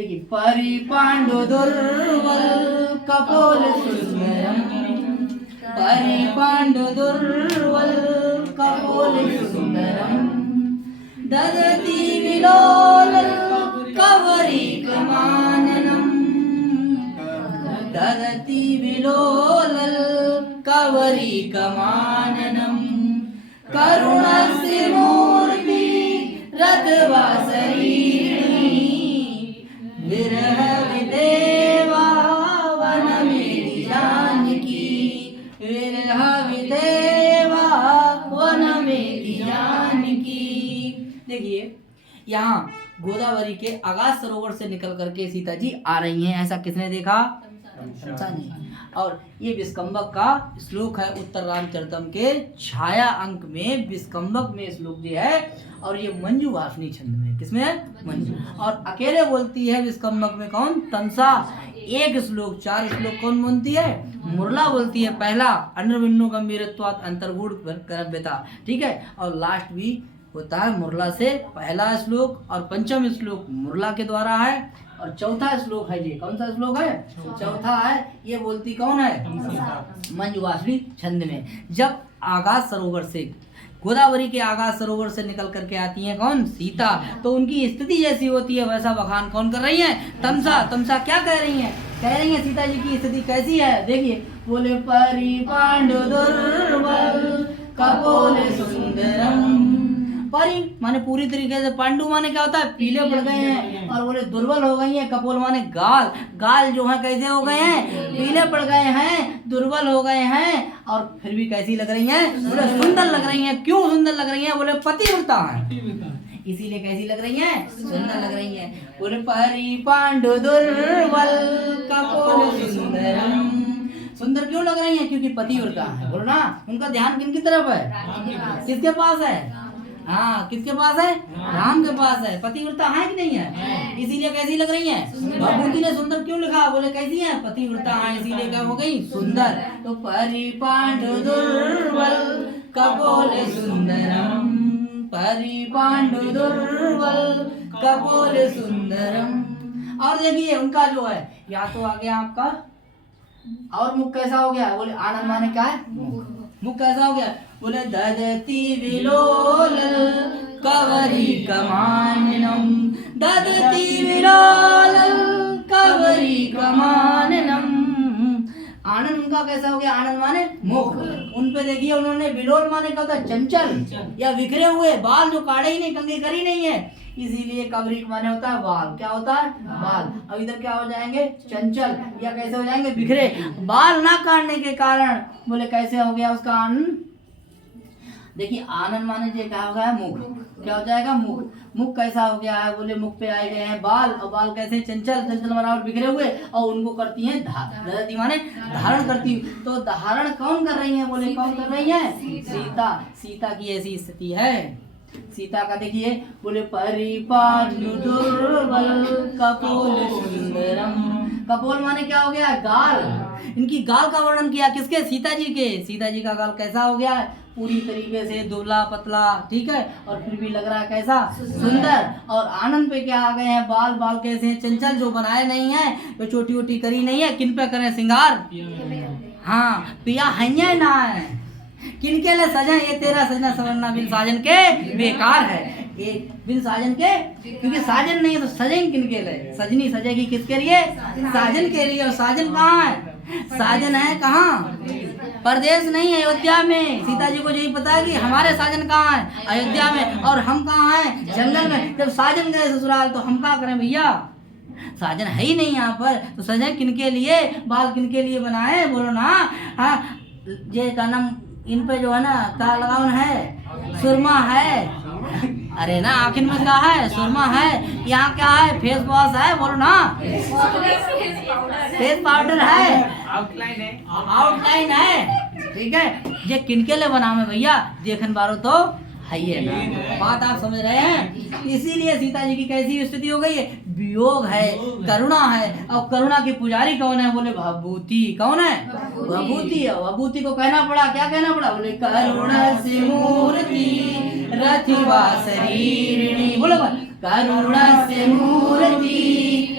देखिए परि पांडु दुर्बल कपोल सुंदरम, परि पांडु दुर्बल कपोल सुंदरम, ददति विलोल कवरिकमाननम, ददति विलोल कवरिकमाननम, करुणस्य मूर्ति रथवासरीणी, विरह विदेवा वनमेति जानकी, विरह विदेवा वनमेति जानकी। देखिए यहाँ गोदावरी के आगाज सरोवर से निकल करके सीता जी आ रही हैं, ऐसा किसने देखा? तमसा ने। और ये विस्कंभक का श्लोक है उत्तर रामचरितम के छाया अंक में, विस्कंभक में श्लोक जो है, और ये मंजू वासनी छंद में, किसमें है? मंजू। और अकेले बोलती है विस्कंभक में कौन? तमसा। एक श्लोक, 4 श्लोक कौन बोलती है? मुरला बोलती है। पहला अनर्विन्नो गंभीरत्वात् अंतर्गुण करभ्यता, ठीक है, और लास्ट भी होता है मुरला से। पहला श्लोक और पंचम श्लोक मुरला के द्वारा है, और चौथा श्लोक है ये, कौन सा श्लोक है? चौथा है। ये बोलती कौन है? मंजुवासनी छंद में। जब आगाज सरोवर से, गोदावरी के आगाज सरोवर से निकल करके आती हैं कौन? सीता। तो उनकी स्थिति जैसी होती है वैसा बखान कौन कर रही है? तमसा। तमसा क्या कह रही है? कह रही है सीता जी की स्थिति कैसी है? देखिए, बोले परि पांडु दुर्बल कपोल सुंदरम। परी माने पूरी तरीके से, पांडु माने क्या होता है? पीले पड़ गए हैं, और बोले दुर्बल हो गई हैं। कपोल माने गाल, गाल जो है कैसे हो गए हैं? पीले पड़ गए हैं, दुर्बल हो गए हैं, और फिर भी कैसी लग रही हैं? बोले सुंदर लग रही हैं। क्यों सुंदर लग रही हैं? बोले पतिव्रता है, इसीलिए कैसी लग रही हैं? सुंदर लग रही हैं। बोले परि पांडु दुर्बल कपोल सुंदरम। सुंदर क्यों लग रही हैं? क्योंकि पतिव्रता है। बोलो ना, उनका ध्यान किन की तरफ है? किसके पास है? हाँ, किसके पास है? राम के पास है। पतिव्रता है कि नहीं है? इसीलिए कैसी लग रही है? भगवती ने सुंदर क्यों लिखा? बोले कैसी है? पतिव्रता है, इसीलिए क्या हो गई? सुंदर। तो परि पांडु दुर्बल कपोल सुंदरम, परि पांडु दुर्बल कपोल सुंदरम। और देखिए उनका जो है, या तो आ गया आपका, और मुख कैसा हो गया? बोले आनंद माने क्या है? मुख कैसा हो गया? बोले ददति विलोल कवरिकमाननम, ददति विलोल कवरिकमाननम। आनंद उनका कैसा हो गया? आनंद माने मुख। उन पे देखिए उन्होंने, विलोल माने क्या होता है? चंचल या बिखरे हुए बाल, जो काढ़े ही नहीं, कंघी करी नहीं है, इसीलिए कवरिक माने होता है बाल। क्या होता है? बाल। अब इधर क्या हो जाएंगे? चंचल, या कैसे हो जाएंगे? बिखरे। बाल ना काटने के कारण बोले कैसे हो गया उसका आनंद? देखिए आनंद माने जो क्या हो गया? मुख। क्या हो जाएगा? मुख। मुख कैसा हो गया है? बोले मुख पे आए गए हैं बाल, और बाल कैसे? चंचल, चंचल बराबर बिखरे हुए, और उनको करती हैं धरती माने धारण करती। तो धारण कौन कर रही है? बोले कौन कर रही है? सीता। सीता की ऐसी स्थिति है। सीता का देखिए, बोले परि पांडु दुर्बल कपोल सुंदरम। कपोल माने क्या हो गया? गाल। इनकी गाल का वर्णन किया, किसके? सीता जी के। सीता जी का गाल कैसा हो गया है? पूरी तरीके से दुबला पतला, ठीक है, और फिर भी लग रहा है कैसा? सुंदर। और आनंद पे क्या आ गए हैं? बाल। बाल कैसे हैं? चंचल, जो बनाए नहीं है, तो छोटी छोटी करी नहीं है। किन पे करें श्रृंगार? हाँ, पिया है ना है, किनके लिए सजा? ये तेरा सजना सवरना बिन साजन के बेकार है। ये बिन साजन के, क्योंकि साजन नहीं है तो सजेंगे किनके लिए? सजनी सजेगी किसके लिए? साजन के लिए। और साजन कहाँ है? साजन है कहाँ? परदेश नहीं, अयोध्या में। सीता जी को यही पता है कि हमारे साजन कहाँ है? अयोध्या में। और हम कहाँ हैं? जंगल में। जब साजन गए ससुराल तो हम क्या करें भैया? साजन है ही नहीं यहाँ पर, तो सजे किनके लिए? बाल किनके लिए बनाए? बोलो ना। हाँ, ये का नाम इन पे जो है ना, क्या लगावन है? सुरमा है। अरे ना, आखिर में क्या है? सुरमा है। यहाँ क्या है? फेस वॉश है। बोलो ना, फेस पाउडर है, आउटलाइन है, ठीक है। ये किनके लिए बनावे भैया? देखन बारो तो है ये ना, बात आप समझ रहे हैं? इसीलिए सीता जी की कैसी स्थिति हो गई है? वियोग है, करुणा है। और करुणा की पुजारी कौन है? बोले भभूति। कौन है? भभूति। भभूति को कहना पड़ा, क्या कहना पड़ा? बोले करुणा से मूर्ति रथिवा शरीरिणी। बोलो करुणस्य मूर्ति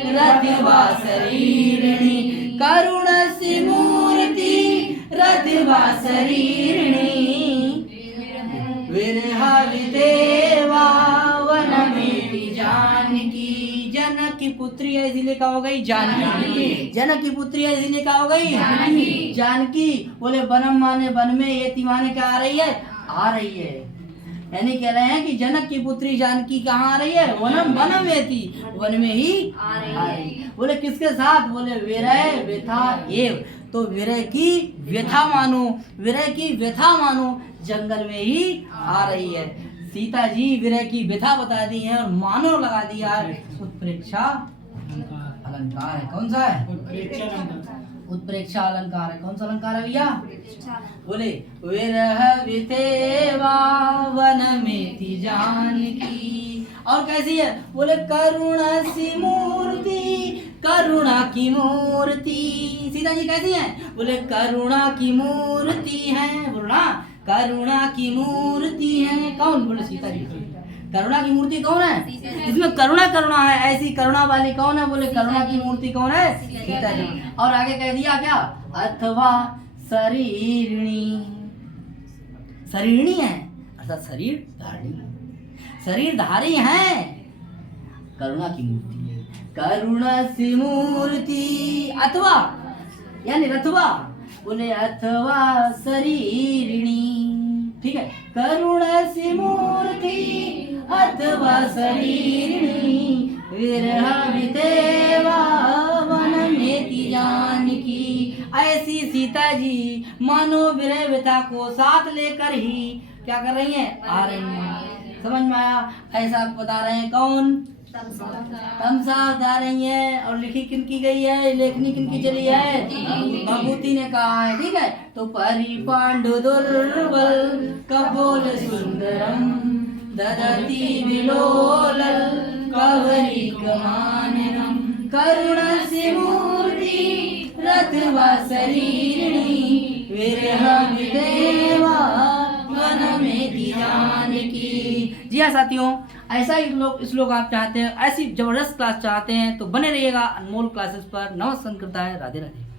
रतिवा शरीरिणी, करुणस्य मूर्ति रतिवा शरीरिणी, विरह विदेवा वनमेति जानकी। जनक की पुत्री है इसीलिए कहा हो गई जानकी, जनक की पुत्री है इसीलिए कहा हो गई जानकी। बोले वनम माने वन में, येति माने क्या आ रही है, आ रही है। यानी कह रहे हैं कि जनक की पुत्री जानकी कहाँ आ रही है, वनम वनम येति, वन में ही आ रही। बोले किसके साथ, बोले विरह व्यथा एव, तो विरह की व्यथा मानो, विरह की व्यथा मानो, जंगल में ही आ रही है। सीता जी विरह की व्यथा बता दी है और मानो लगा दिया है। उत्प्रेक्षा अलंकार है, कौन सा है, उत्प्रेक्षा अलंकार है। कौन सा अलंकार है भैया, बोले विरह वितेवा वनमेति जानकी। और कैसी है, बोले करुणा सी मूर्ति, करुणा की मूर्ति। सीता जी कैसी है, बोले करुणा की मूर्ति है, बोलो ना, करुणा की मूर्ति है। कौन, बोले सीता जी। करुणा की मूर्ति कौन है, इसमें करुणा करुणा है, ऐसी करुणा वाली कौन है, बोले करुणा की मूर्ति कौन है, सीता जी। और आगे कह दिया क्या, अथवा शरीरिणी, शरीरिणी है अर्थात शरीर धारिणी, शरीर धारी है, करुणा की मूर्ति है। करुणा सी मूर्ति अथवा यानी रथवा, बोले अथवा शरीरिणी, ठीक है। करुणा सी मूर्ति अथवा शरीरिणी, विरह विदेवा वनमेति जानकी। ऐसी सीता जी मानो विरह व्यथा को साथ लेकर ही क्या कर रही हैं, आ रही हैं। समझ में आया, ऐसा बता रहे हैं कौन, तमसा बता रही है। और लिखी किन की गई है, लेखनी किन की चली है, भभूति ने कहा है, ठीक है। तो परि पांडु दुर्बल कपोल सुंदरम, ददति विलोलल कवरिकमाननम, करुणस्य मूर्ति रथवा शरीरिणी, विरह विदेवा वनमेति जानकी। जी हाँ साथियों, ऐसा ही लोग इस लोग आप चाहते हैं, ऐसी जबरदस्त क्लास चाहते हैं तो बने रहिएगा अनमोल क्लासेस पर। नमस्कार करता है, राधे राधे।